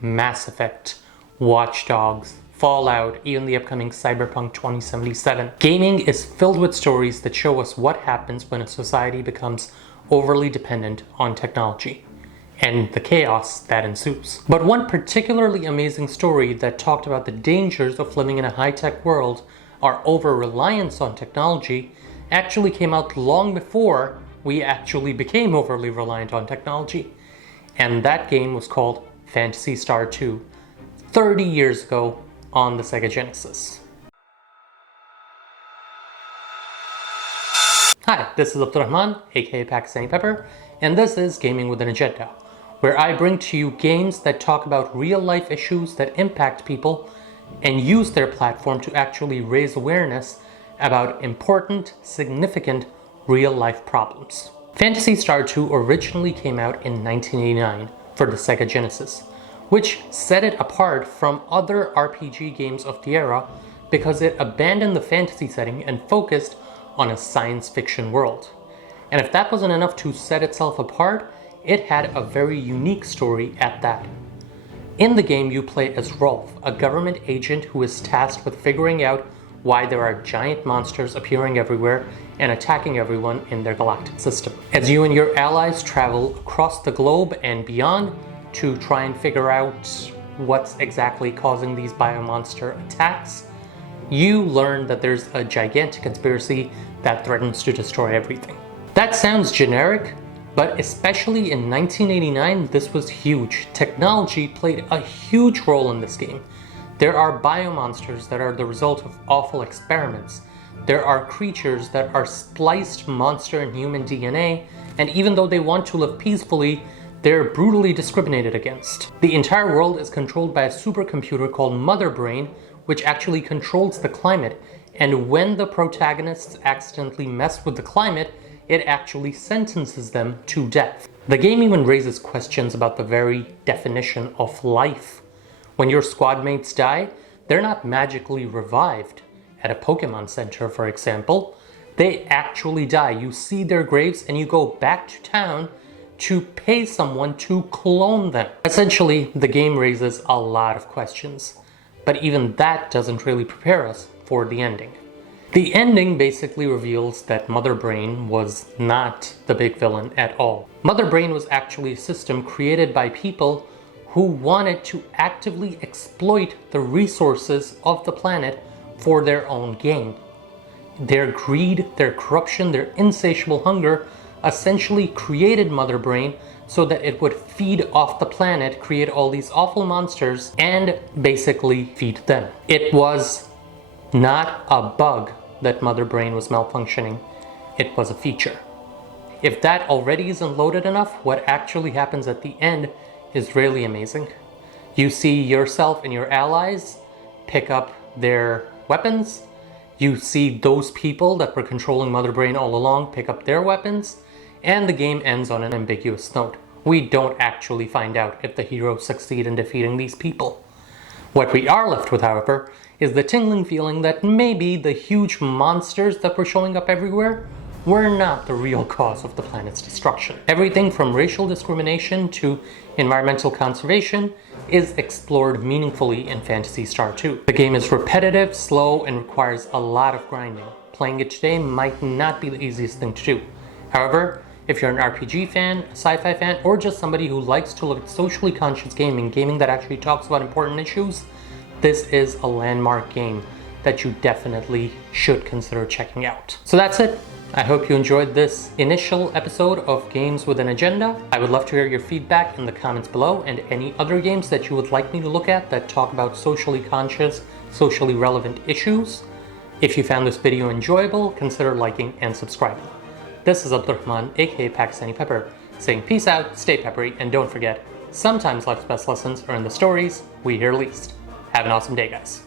Mass Effect, Watch Dogs, Fallout, even the upcoming Cyberpunk 2077. Gaming is filled with stories that show us what happens when a society becomes overly dependent on technology, and the chaos that ensues. But one particularly amazing story that talked about the dangers of living in a high-tech world, our over-reliance on technology, actually came out long before we actually became overly reliant on technology. And that game was called Phantasy Star II, 30 years ago on the Sega Genesis. Hi, this is Abdurrahman, aka Pakistani Pepper, and this is Gaming with an Agenda, where I bring to you games that talk about real-life issues that impact people and use their platform to actually raise awareness about important, significant, real-life problems. Phantasy Star II originally came out in 1989 for the Sega Genesis, which set it apart from other RPG games of the era because it abandoned the fantasy setting and focused on a science fiction world. And if that wasn't enough to set itself apart, it had a very unique story at that. In the game, you play as Rolf, a government agent who is tasked with figuring out why there are giant monsters appearing everywhere and attacking everyone in their galactic system. As you and your allies travel across the globe and beyond to try and figure out what's exactly causing these biomonster attacks, you learn that there's a gigantic conspiracy that threatens to destroy everything. That sounds generic, but especially in 1989, this was huge. Technology played a huge role in this game. There are biomonsters that are the result of awful experiments. There are creatures that are spliced monster and human DNA, and even though they want to live peacefully, they're brutally discriminated against. The entire world is controlled by a supercomputer called Mother Brain, which actually controls the climate, and when the protagonists accidentally mess with the climate, it actually sentences them to death. The game even raises questions about the very definition of life. When your squad mates die, they're not magically revived. At a Pokemon Center, for example, they actually die. You see their graves and you go back to town to pay someone to clone them. Essentially, the game raises a lot of questions, but even that doesn't really prepare us for the ending. The ending basically reveals that Mother Brain was not the big villain at all. Mother Brain was actually a system created by people who wanted to actively exploit the resources of the planet for their own gain. Their greed, their corruption, their insatiable hunger essentially created Mother Brain so that it would feed off the planet, create all these awful monsters, and basically feed them. It was not a bug that Mother Brain was malfunctioning, it was a feature. If that already isn't loaded enough, what actually happens at the end is really amazing. You see yourself and your allies pick up their weapons. You see those people that were controlling Mother Brain all along pick up their weapons, and the game ends on an ambiguous note. We don't actually find out if the heroes succeed in defeating these people. What we are left with, however, is the tingling feeling that maybe the huge monsters that were showing up everywhere were not the real cause of the planet's destruction. Everything from racial discrimination to environmental conservation is explored meaningfully in Phantasy Star II. The game is repetitive, slow, and requires a lot of grinding. Playing it today might not be the easiest thing to do. However, if you're an RPG fan, a sci-fi fan, or just somebody who likes to look at socially conscious gaming that actually talks about important issues, this is a landmark game that you definitely should consider checking out. So that's it. I hope you enjoyed this initial episode of Games with an Agenda. I would love to hear your feedback in the comments below and any other games that you would like me to look at that talk about socially conscious, socially relevant issues. If you found this video enjoyable, consider liking and subscribing. This is Abdurrahman, aka Pakistani Pepper, saying peace out, stay peppery, and don't forget, sometimes life's best lessons are in the stories we hear least. Have an awesome day, guys.